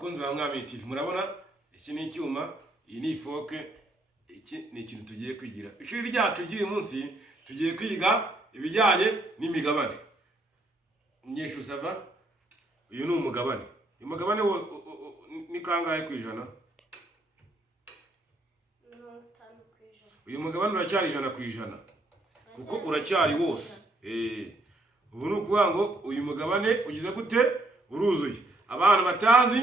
bakunzi ba Mwami TV, murabona iki ni icyuma, iyi ni ifoke, iki ni ikintu tugiye kwigira. Ishuri ryacu ry'uyu munsi tugiye kwiga ibijyanye n'imigabane. Nyeshu sava, uyu ni umugabane. Uyu mugabane ni kangahe ku ijana? 50%. Uyu mugabane uracyari 100%. Kuko uracyari wose. Ubu ni ukuvuga ngo uyu mugabane ugize gute? Uruzuye. Abantu batazi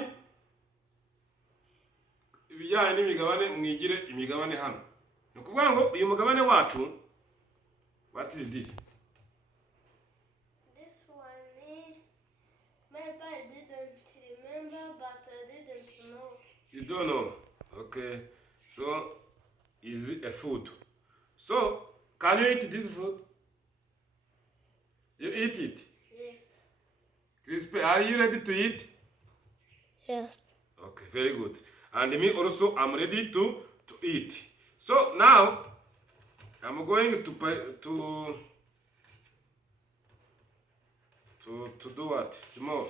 ibijyanye n'imigabane mwigire imigabane hano. Ni ukuvuga ngo uyu mugabane wacu, what is this? This one, maybe I didn't remember, but I didn't know. You don't know. Okay. So, is it a food? So, can you eat this food? You eat it? Yes. Crispy, are you ready to eat? Yes. Okay, very good. And me also, I'm ready to eat. So now, I'm going to do what? Small.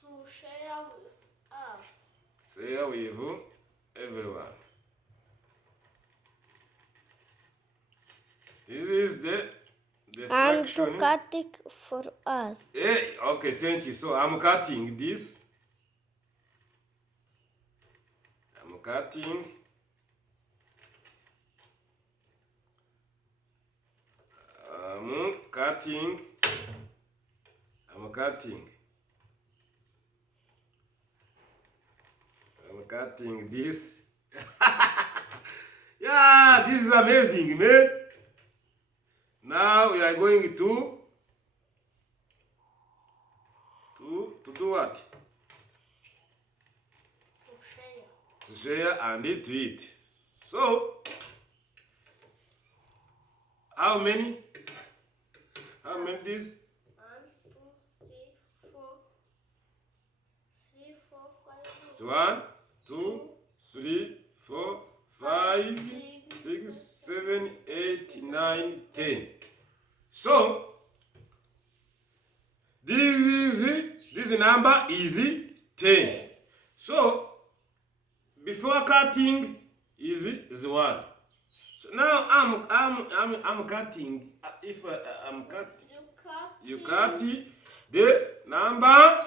To share with us. Share with everyone. This is the And fraction. to cut it for us. Hey, okay, thank you. So I'm cutting this. I'm cutting. I'm cutting this. Yeah, this is amazing, man. Now we are going to do what? To share. To share and to eat. So, how many? How many this? 1, 2, 3, 4, 5, 1, 2, 3, 4, 5, 6, 7, 8, 9, 10. So, this number is 10. So, before cutting is 1. So now I'm cutting. If I'm cutting, you cut the number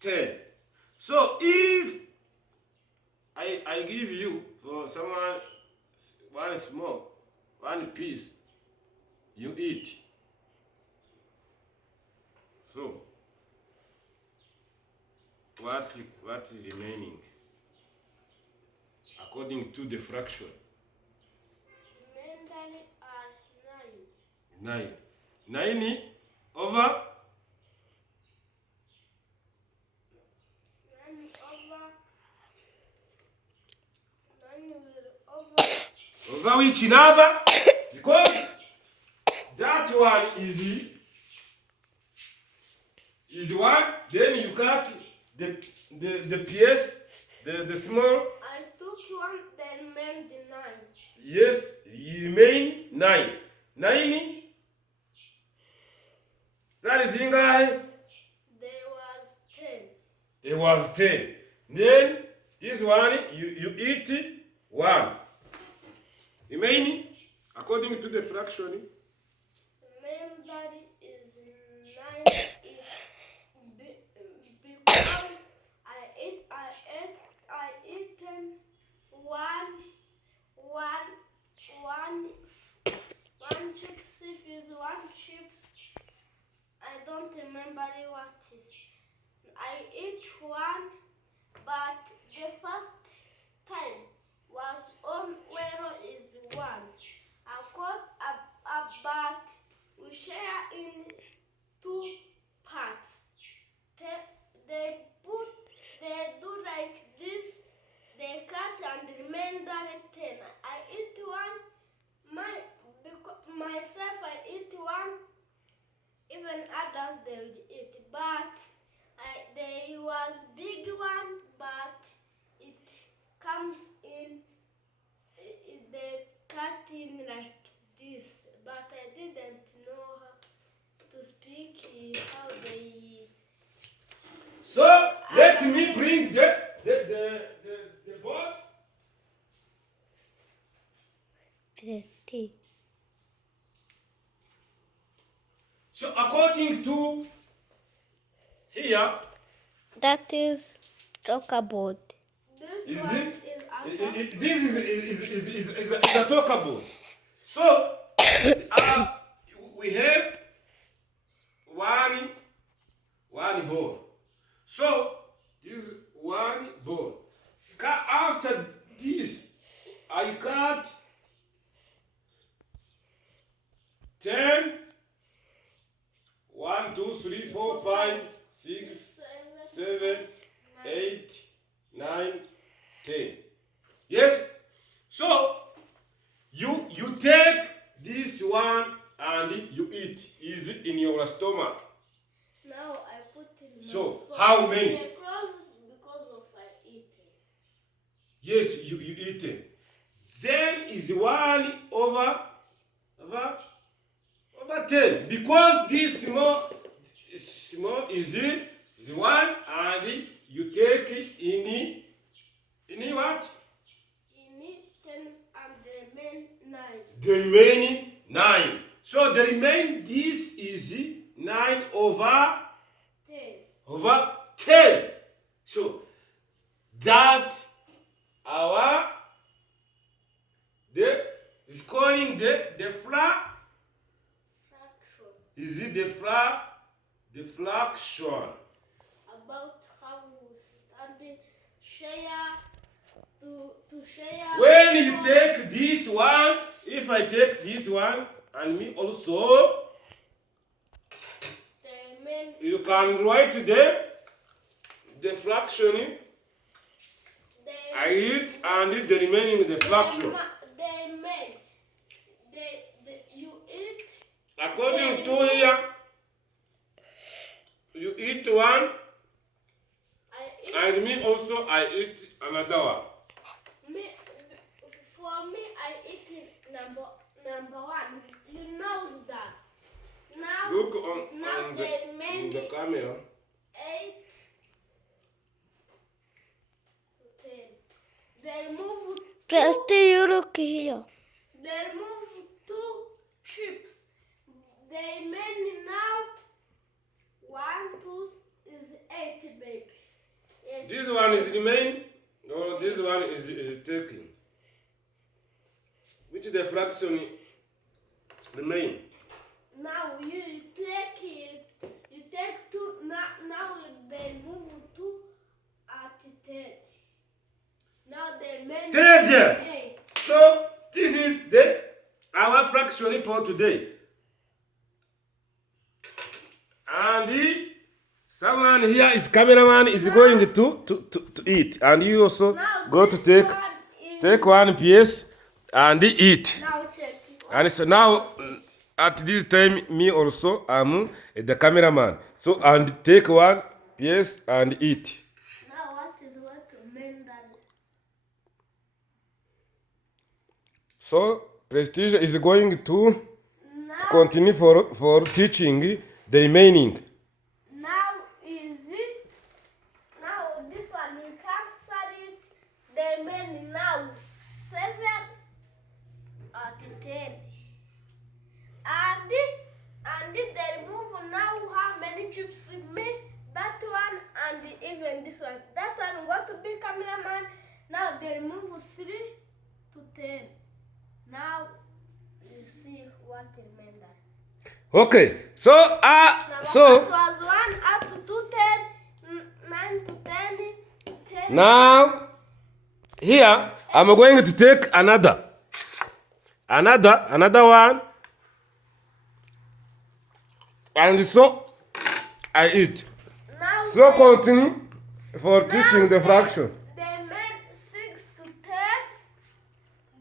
10. So if I give you for someone one piece, you eat. So what is remaining according to the fraction? Mentally are 9. 9 over 9 over which number? Because that one is 1. Then you cut the piece, the small. I took 1, then made 9. Yes, you remain 9. 9. That is ingahe? There was 10. It was 10. Then this one you eat 1. Remaining according to the fraction. Remember is 9 because I eaten one chips. If it's 1 chips, I don't remember what is. I eat 1, but the first time was on where is 1. I got but we share in 2 parts. They do like this. They cut and remainder 10. I eat 1. Myself I eat 1. Even others they would eat, but there was big one, but it comes in the cutting like this. But I didn't know how to speak it. here That is talk about. This is one it? is This is a talkable. So we have one ball. So this is one ball. After this, I cut 10. 1, 2, 3, 4, 5, 6, 7, 8, 9, 10. Yes? So you take this one and you eat. Is it in your stomach? Now I put in my So stomach. how many? Because of I eat it. Yes, you eat it. Then is 1 over 10. Because this small is 1 and you take it in what? In 10 and the main 9. The remaining 9. So the remaining this is 9 over 10. So that's our is calling the fraction. Is it the fraction? About how we study share to share. When you take this one, if I take this one and me also, you can write the fraction. I eat and the remaining the fraction. You eat. According to here, you eat one, and me also I eat another one. For me, I eat number 1. You know that. Now, Look on the the camera. 8 to 10. They move. You look here. They move 2 chips. They made now 1, 2 is 8, baby. Yes. This one is remain, or this one is taken. Which the fraction remain? Now you take it. You take 2. Now they move 2 at 10. Now they made Très bien. 8. So this is our fraction for today. And someone here is cameraman is going to eat, and you also Now go to this one is- take one piece and eat. Now check. And so now at this time me also am the cameraman. So and take one piece and eat. Now what to mend that? So Prestige is going to Now, continue for teaching the remaining. now is it? Now this one we can't start it. They made now 7 at 10. And they move now how many chips with me? That one and even this one. That one got to be cameraman. Now they remove 3 to 10. Now you see what remained. Okay, so It was 1 up to 2, 10, 9 to 10, 10. now here I'm going to take another one, and so I eat. Now So they- continue for teaching the now fraction. They made 6 to 10,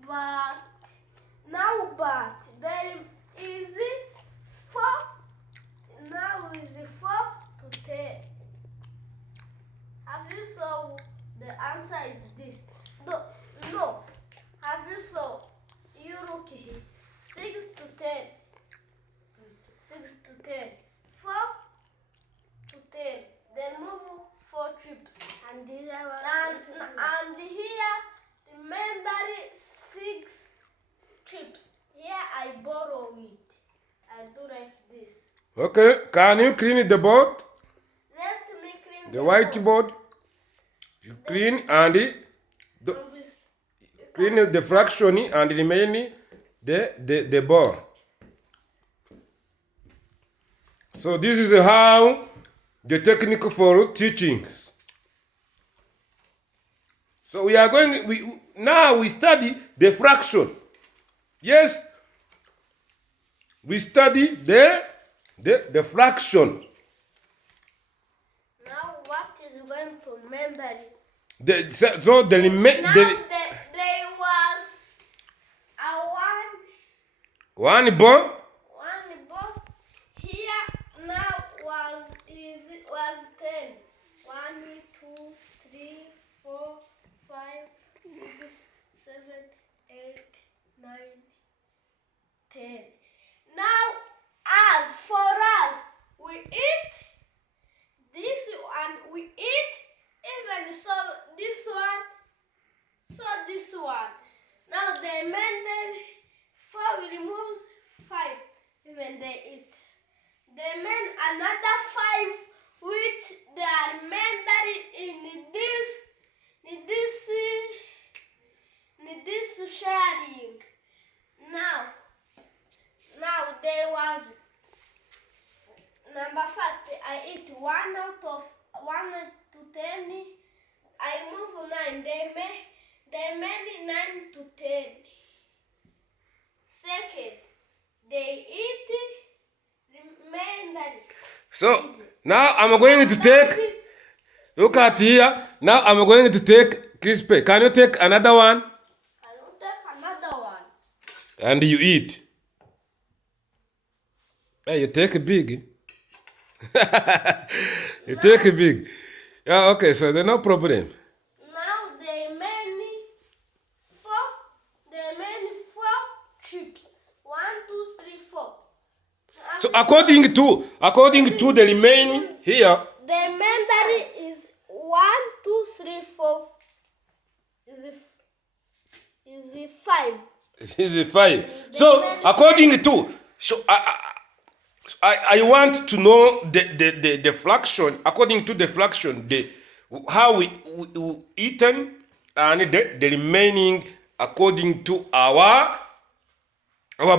but there is 4. Now is 4 to 10. Have you saw the answer is this? No. Have you saw? You look here. 6 to 10. 6 to 10. 4 to 10. Then move 4 chips. And here, remember 6 chips. Here I borrow it. I do like this. Okay, can you clean the board? Let the whiteboard. You clean and clean the fraction and remaining the ball. So this is how the technique for teaching. So we are going. Now we study the fraction. Yes, we study the fraction. Now what is going to memory? There was a one ball. One ball. Here now was 10. 1, 2, 3, 4, 5, 6, 7, 8, 9, 10. Now, as for us, we eat this one. We eat even so this one. So this one. Now they mended 4. We remove 5. Even they eat. They mend another 5, which they are mended in this sharing. Now there was number first. I eat 1 out of 1 to 10. I move 9. They made 9 to 10. Second, they eat remainder. So now I'm going to take. Look at here. Now I'm going to take crispy. Can you take another one? Can you take another one? And you eat. Hey, you take a big. You take a big. Yeah, okay, so there's no problem. Now they made 4 chips. 1, 2, 3, 4. So according to the remaining here. The remainder is 1, 2, 3, 4. Is 5. Is 5. So according to I want to know the fraction. According to the fraction, how we eaten and the remaining according to our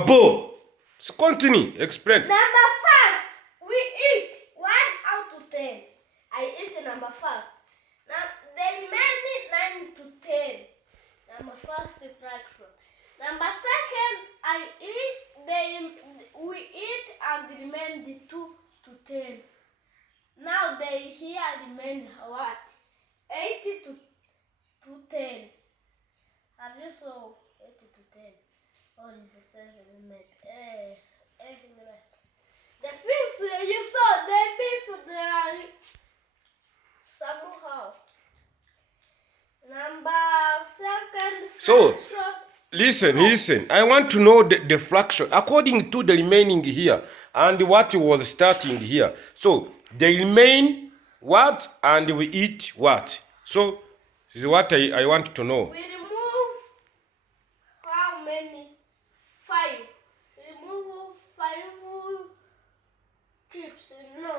bowl. So continue, explain. Number first, we eat 1 out of 10. I eat number first. Now the remaining 9 to 10. Number first fraction. Number second, we eat and remain the 2 to 10. Now they here remain what? 80 to 10. Have you saw 80 to 10? Or is the 7 remain? The things you saw, they beef they are somehow. Number second. So listen. I want to know the fraction according to the remaining here and what was starting here. So they remain what and we eat what. So this is what I want to know. We remove how many? 5. Remove 5 chips. No,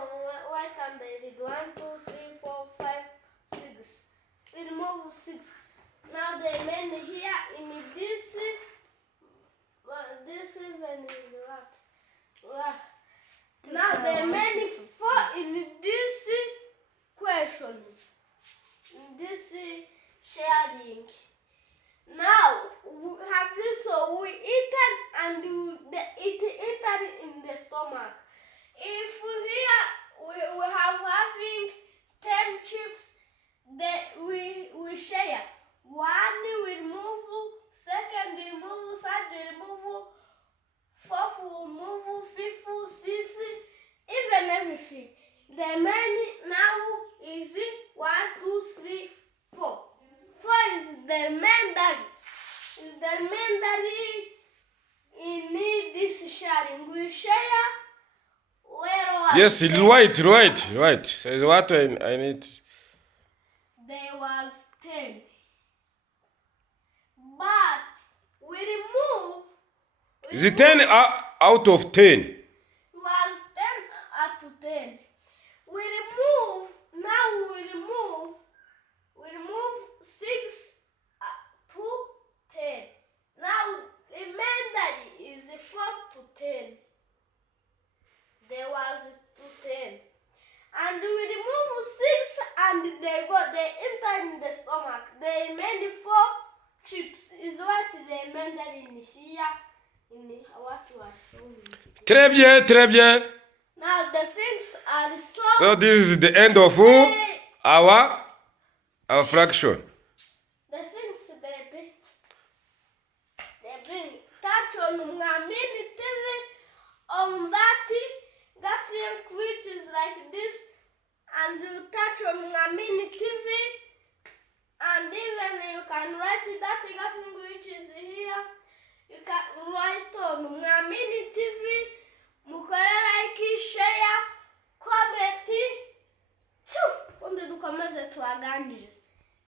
white and they did 1, 2, 3, 4, 5, 6. We remove 6. Now they remain here in this. This even is what? Now they remain 4 in this questions. In this sharing. Now have you so we eaten and it eaten in the stomach. If here we have having 10 chips, we share. 1 we remove, second we remove, third we remove, fourth we remove, fifth, sixth, even everything. The many now is 1, 2, 3, 4. 4 is the remainder. The remainder in this sharing. We share where was Yes, right. Says what I need. There was 10. But we remove. Is it 10 out of 10? It was 10 out of 10. We remove. Now we remove 6 to 10. Now remainder is 4 to 10. There was to 10. And we remove 6 and they enter in the stomach. They remain 4 chips is what they remainder in here in what you are showing. Très bien, très bien. Now the things are So this is the end of our fraction. The things they bring touch on Mwamini TV on that thing which is like this, and you touch on Mwamini TV, and even you can write that thing which is here. You can write on Mwamini TV. Mukore like, share, comment. Undi dukomeze tuaganirize.